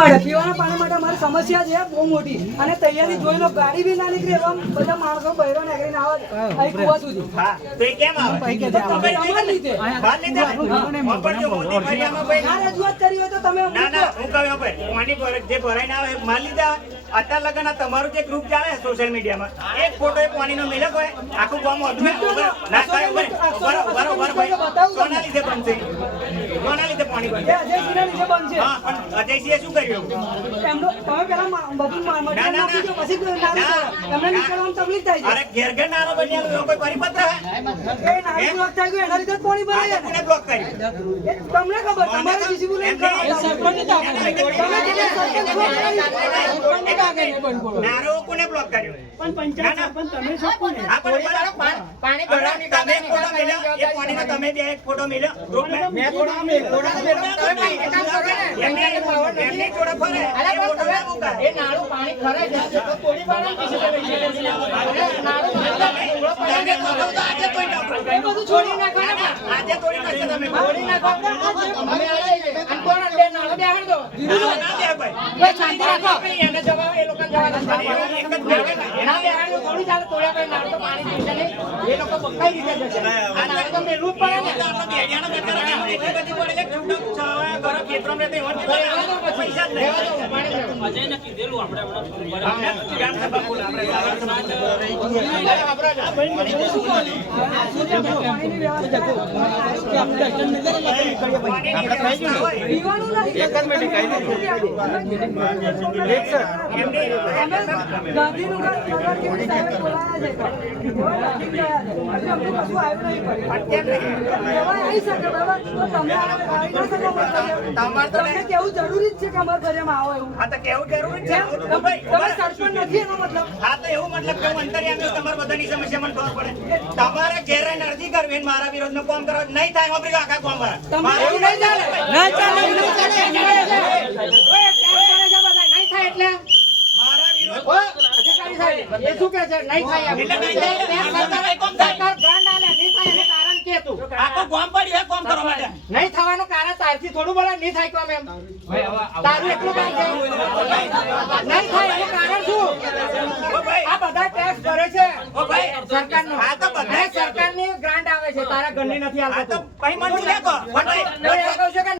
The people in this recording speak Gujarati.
પીવાના પાણી માટે અમારી સમસ્યા છે બહુ મોટી અને તૈયારી જોઈ લો ગાડી બી ના નીકળે એવા બધા માણસો બહેરો નીકળીને આવે અહીં કુવા સુધી. હા તો એ કેમ આવે? તમારા લીધે ના રજૂઆત કરી હોય તો તમે ના ના હું કહ્યું ભાઈ પાણી જે ભરાઈને આવે માલ લીધા અત્યાર લગન તમારું જે ગ્રુપ ચાલે સોશિયલ મીડિયામાં એક ફોટો એ પાણીનો મિલક હોય આખું ગામ ના થાય બરોબર ભાઈ કોના લીધે બનશે? કોના લીધે પાણી બનશે? અજયસિંહના લીધે બનશે. હા પણ અજયસિંહે શું કર્યું? એમનો તમે પેલા બધું મટીરિયલ નાખી દો પછી એમને નીકળવામાં તકલીફ થાય છે. અરે ઘેર ઘેર નારો બન્યા એવો કોઈ પરિપત્ર હે? એ નાનું બ્લોક થઈ ગયું એના લીધે જ પાણી ભરાય છે. કોને બ્લોક કર્યું? તમને ખબર તમારે જીસીબી લઈને કરો નારો કોને બ્લોક કર્યો? પણ પંચાયત પણ તમે છો કોને? આ પણ પાણી ભરાવાની તમે એક ફોટો મેલ્યો એ પાણીનો તમે બે એક ફોટો મેલ્યો ગ્રુપમાં મેં ફોટો મેલ્યો એમને જોડે ફરે એ ફોટો ના મૂકા એ નાળું પાણી ખરે છે તો થોડી વાર નાળું તમે ફોટો તો આજે તોડી નાખો એ બધું છોડી નાખો ને. આજે તોડી નાખશે તમે થોડી નાખો અમે અનકોણ બે નાળો બેહાડ દો ના દે ભાઈ ભાઈ શાંતિ રાખો એને જવાબ એ લોકોને જવાબ એક જ ભેગા ના બેહાડ દો થોડી ચાલે તોડ્યા પછી નાળું તો પાણી પીશે નહીં એ લોકો કઈ રીતે જશે આ નાળું તો મેલું જ પડે ને એટલી બધી પડે છૂટો છવાયા ઘરો ખેતરમાં રહેતા એવા પૈસા જ નહીં અજયને કીધેલું આપણે વિધાનસભા બોલ આપણે પાણીની વ્યવસ્થા પીવાનું નહીં. ગાંધીનગર કેવી સાહેબ બોલાયા છે તો. હજુ અમને કશું આવ્યું નહીં પડ્યું. દવા આવી શકે બરાબર તો તમે આવી ના શકો તમને કેવું જરૂરી જ છે કે અમારા ઘરેમાં આવો એવું. હા તો કેવું જરૂરી છે તમે સરપંચ નથી એનો મતલબ. હા તો એવું મતલબ કે હું અંતર્યામી તમારે બધાની સમસ્યા મને ખબર પડે તમારે ઘેર રહીને અરજી કરવી અને મારા વિરોધનું કામ કરવા નહીં થાય વાપરી આખા ગામ તમારે એવું નહીં ચાલે. નહીં ચાલે નહીં થાય એટલે મારા વિરોધ અધિકારી સાહેબ એ શું કહે છે નહીં થાય એટલે નહીં થાય. સરકાર ગ્રાન્ટ આલે નહીં થાય એનું કારણ કે તું આખું ગામ પડ્યું હે કામ કરવા માટે નહીં થવાનું કારણ તારથી થોડું બોલે નહીં થાય કોમ એમ તારું એટલું કામ છે નહીં થાય એનું કારણ શું ઓ ભાઈ આ બધા ટેક્સ ભરે છે ઓ ભાઈ સરકારનો હા તો બધા સરકારની ગ્રાન્ટ આવે છે તારા ઘરની નથી આ આવતો તો ભાઈ મંજૂર રાખો પણ ભાઈ કહું છું કે